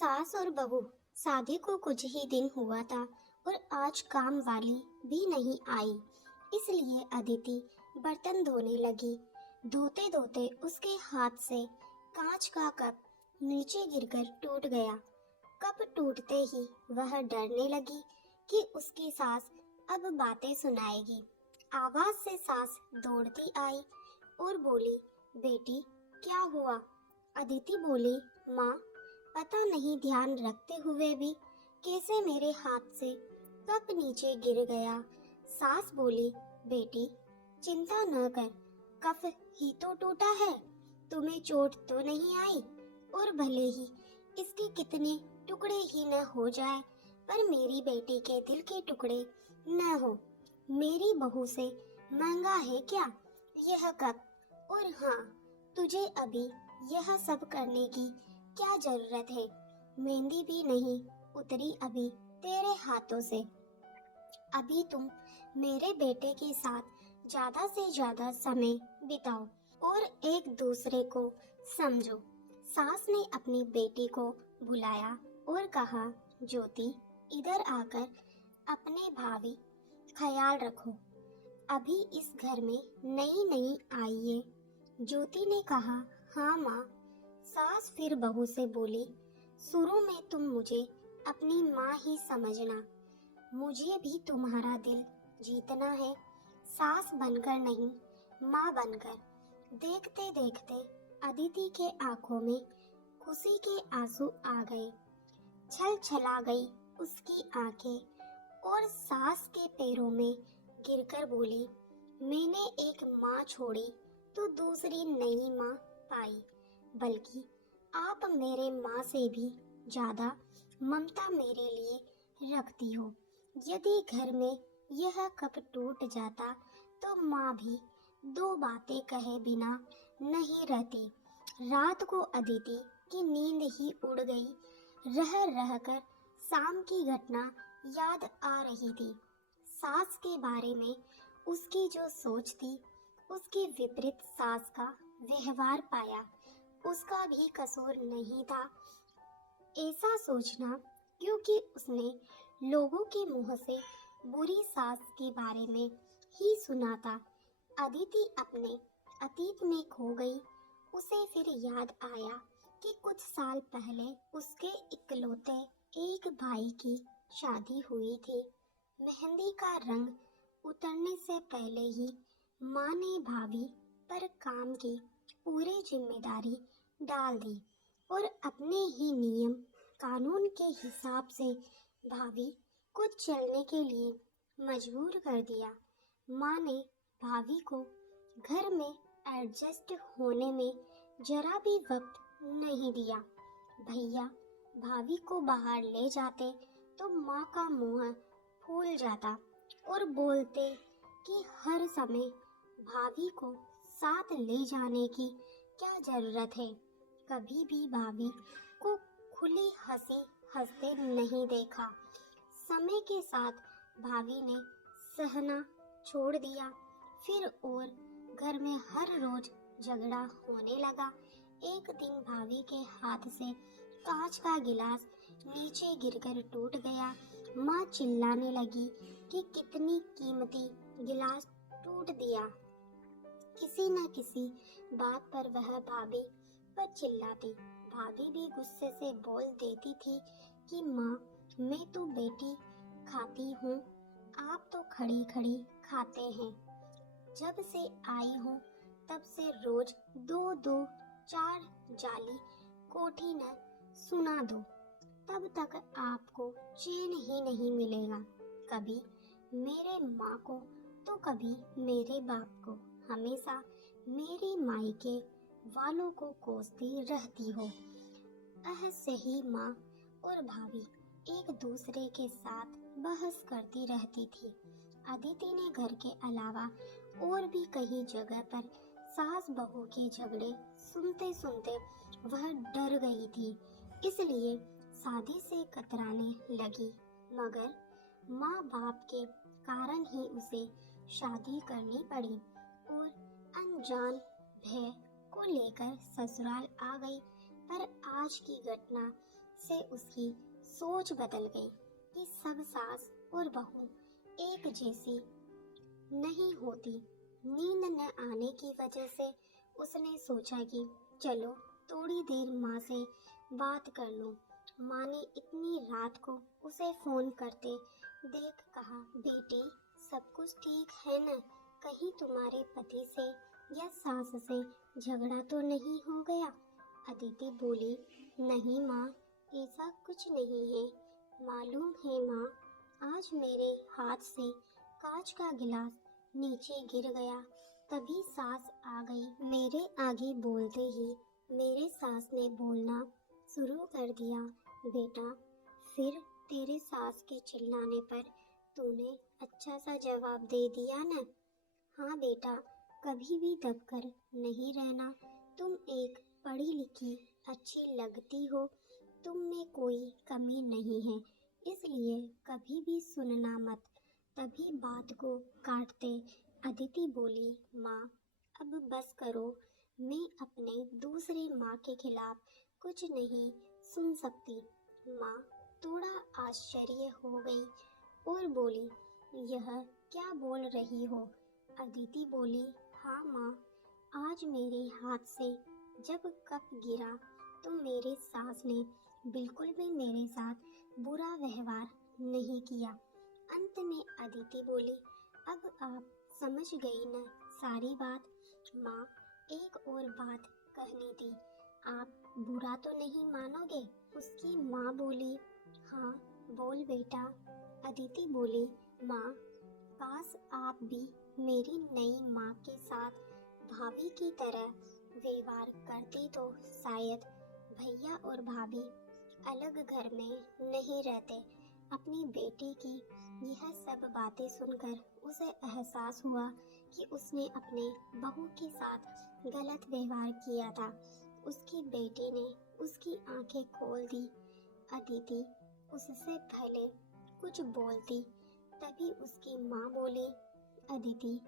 सास और बहू शादी को कुछ ही दिन हुआ था और आज काम वाली भी नहीं आई। इसलिए अदिति बर्तन धोने लगी। धोते धोते उसके हाथ से कांच का कप नीचे गिरकर टूट गया। कप टूटते ही वह डरने लगी कि उसकी सास अब बातें सुनाएगी। आवाज से सास दौड़ती आई और बोली, बेटी क्या हुआ? अदिति बोली, माँ पता नहीं ध्यान रखते हुए भी कैसे मेरे हाथ से कप नीचे गिर गया। सास बोली, बेटी चिंता न कर, कप ही तो टूटा है, तुम्हें चोट तो नहीं आई। और भले ही इसके कितने टुकड़े ही न हो जाए, पर मेरी बेटी के दिल के टुकड़े न हो। मेरी बहू से महंगा है क्या यह कप? और हाँ, तुझे अभी यह सब करने की क्या जरूरत है? मेहंदी भी नहीं उतरी अभी तेरे हाथों से। अभी तुम मेरे बेटे के साथ ज्यादा से ज्यादा समय बिताओ और एक दूसरे को समझो। सास ने अपनी बेटी को बुलाया और कहा, ज्योति इधर आकर अपने भाभी ख्याल रखो, अभी इस घर में नई नई आई है। ज्योति ने कहा, हाँ माँ। सास फिर बहू से बोली, शुरू में तुम मुझे अपनी माँ ही समझना, मुझे भी तुम्हारा दिल जीतना है, सास बनकर नहीं माँ बनकर। देखते देखते अदिति के आंखों में खुशी के आंसू आ गए। छल छला गई उसकी आंखें और सास के पैरों में गिरकर बोली, मैंने एक माँ छोड़ी तो दूसरी नई माँ पाई, बल्कि आप मेरे माँ से भी ज्यादा ममता मेरे लिए रखती हो। यदि घर में यह कप टूट जाता तो माँ भी दो बातें कहे बिना नहीं रहती। रात को अदिति की नींद ही उड़ गई। रह रह कर शाम की घटना याद आ रही थी। सास के बारे में उसकी जो सोच थी, उसके विपरीत सास का व्यवहार पाया। उसका भी कसूर नहीं था ऐसा सोचना, क्योंकि उसने लोगों के मुंह से बुरी सास के बारे में ही सुना था। अदिति अपने अतीत में खो गई। उसे फिर याद आया कि कुछ साल पहले उसके इकलौते एक भाई की शादी हुई थी। मेहंदी का रंग उतरने से पहले ही माँ ने भाभी पर काम की पूरी जिम्मेदारी डाल दी और अपने ही नियम कानून के हिसाब से भाभी को चलने के लिए मजबूर कर दिया। माँ ने भाभी को घर में एडजस्ट होने में जरा भी वक्त नहीं दिया। भैया भाभी को बाहर ले जाते तो माँ का मुंह फूल जाता और बोलते कि हर समय भाभी को साथ ले जाने की क्या जरूरत है। कभी भी भाभी को खुली हंसी हंसते नहीं देखा। समय के साथ भाभी ने सहना छोड़ दिया। फिर और घर में हर रोज झगड़ा होने लगा। एक दिन भाभी के हाथ से कांच का गिलास नीचे गिरकर टूट गया। माँ चिल्लाने लगी कि कितनी कीमती गिलास टूट दिया। किसी न किसी बात पर वह भाभी पर चिल्लाती। भाभी भी गुस्से से बोल देती थी कि माँ मैं तो बेटी खाती हूँ, आप तो खड़ी खड़ी खाते हैं। जब से आई हूँ तब से रोज दो दो चार जाली कोठी न सुना दो, तब तक आपको चैन ही नहीं मिलेगा। कभी मेरे माँ को तो कभी मेरे बाप को, हमेशा मेरी मायके वालों को कोसती रहती हो। सही माँ और भाभी एक दूसरे के साथ बहस करती रहती थी। अदिति ने घर के अलावा और भी कई जगह पर सास बहू के झगड़े सुनते सुनते वह डर गई थी, इसलिए शादी से कतराने लगी। मगर माँ बाप के कारण ही उसे शादी करनी पड़ी और अनजान भय को लेकर ससुराल आ गई। पर आज की घटना से उसकी सोच बदल गई कि सब सास और बहू एक जैसी नहीं होती। नींद न आने की वजह से उसने सोचा कि चलो थोड़ी देर माँ से बात कर लूं। माँ ने इतनी रात को उसे फोन करते देख कहा, बेटी सब कुछ ठीक है न? कहीं तुम्हारे पति से या सास से झगड़ा तो नहीं हो गया? अदिति बोली, नहीं माँ, ऐसा कुछ नहीं है। मालूम है माँ, आज मेरे हाथ से कांच का गिलास नीचे गिर गया, तभी सास आ गई। मेरे आगे बोलते ही मेरे सास ने बोलना शुरू कर दिया, बेटा फिर तेरे सास के चिल्लाने पर तूने अच्छा सा जवाब दे दिया न? हाँ बेटा, कभी भी दबकर नहीं रहना। तुम एक पढ़ी लिखी अच्छी लगती हो, तुम में कोई कमी नहीं है, इसलिए कभी भी सुनना मत। तभी बात को काटते अदिति बोली, माँ अब बस करो, मैं अपने दूसरी माँ के खिलाफ कुछ नहीं सुन सकती। माँ थोड़ा आश्चर्य हो गई और बोली, यह क्या बोल रही हो? अदिति बोली, हाँ माँ, आज मेरे हाथ से जब कप गिरा तो मेरे सास ने बिल्कुल भी मेरे साथ बुरा व्यवहार नहीं किया। अंत में अदिति बोली, अब आप समझ गई न सारी बात? माँ एक और बात कहनी थी, आप बुरा तो नहीं मानोगे? उसकी माँ बोली, हाँ बोल बेटा। अदिति बोली, माँ काश आप भी मेरी नई माँ के साथ भाभी की तरह व्यवहार करती तो शायद भैया और भाभी अलग घर में नहीं रहते। अपनी बेटी की यह सब बातें सुनकर उसे एहसास हुआ कि उसने अपने बहू के साथ गलत व्यवहार किया था। उसकी बेटी ने उसकी आंखें खोल दी। अदिति उससे पहले कुछ बोलती, तभी उसकी माँ बोली, अदिति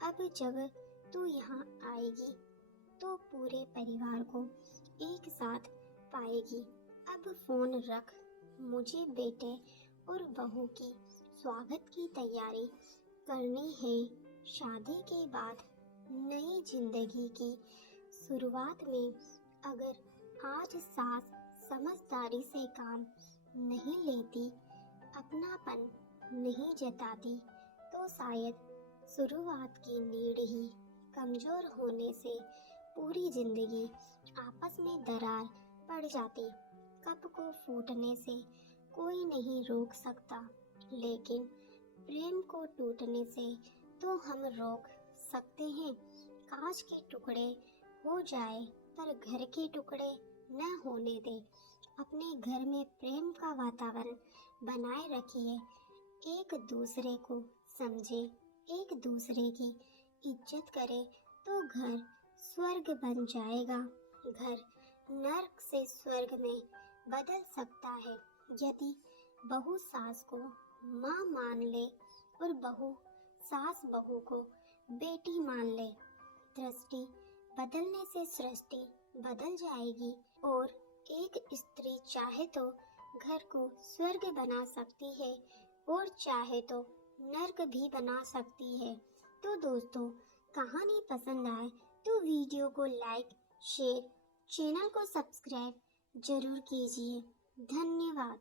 अब जब तू यहाँ आएगी तो पूरे परिवार को एक साथ पाएगी। अब फोन रख, मुझे बेटे और बहू की स्वागत की तैयारी करनी है। शादी के बाद नई जिंदगी की शुरुआत में अगर आज सास समझदारी से काम नहीं लेती, अपनापन नहीं जताती, तो शायद शुरुआत की नींव ही कमजोर होने से पूरी जिंदगी आपस में दरार पड़ जाती। कप को फूटने से कोई नहीं रोक सकता, लेकिन प्रेम को टूटने से तो हम रोक सकते हैं। कांच के टुकड़े हो जाए पर घर के टुकड़े न होने दे। अपने घर में प्रेम का वातावरण बनाए रखिए। एक दूसरे को समझे, एक दूसरे की इज्जत करे तो घर स्वर्ग बन जाएगा। घर नर्क से स्वर्ग में बदल सकता है यदि बहू सास को माँ मान ले और बहू सास बहू को बेटी मान ले। दृष्टि बदलने से सृष्टि बदल जाएगी और एक स्त्री चाहे तो घर को स्वर्ग बना सकती है और चाहे तो नर्क भी बना सकती है। तो दोस्तों, कहानी पसंद आए तो वीडियो को लाइक, शेयर, चैनल को सब्सक्राइब जरूर कीजिए। धन्यवाद।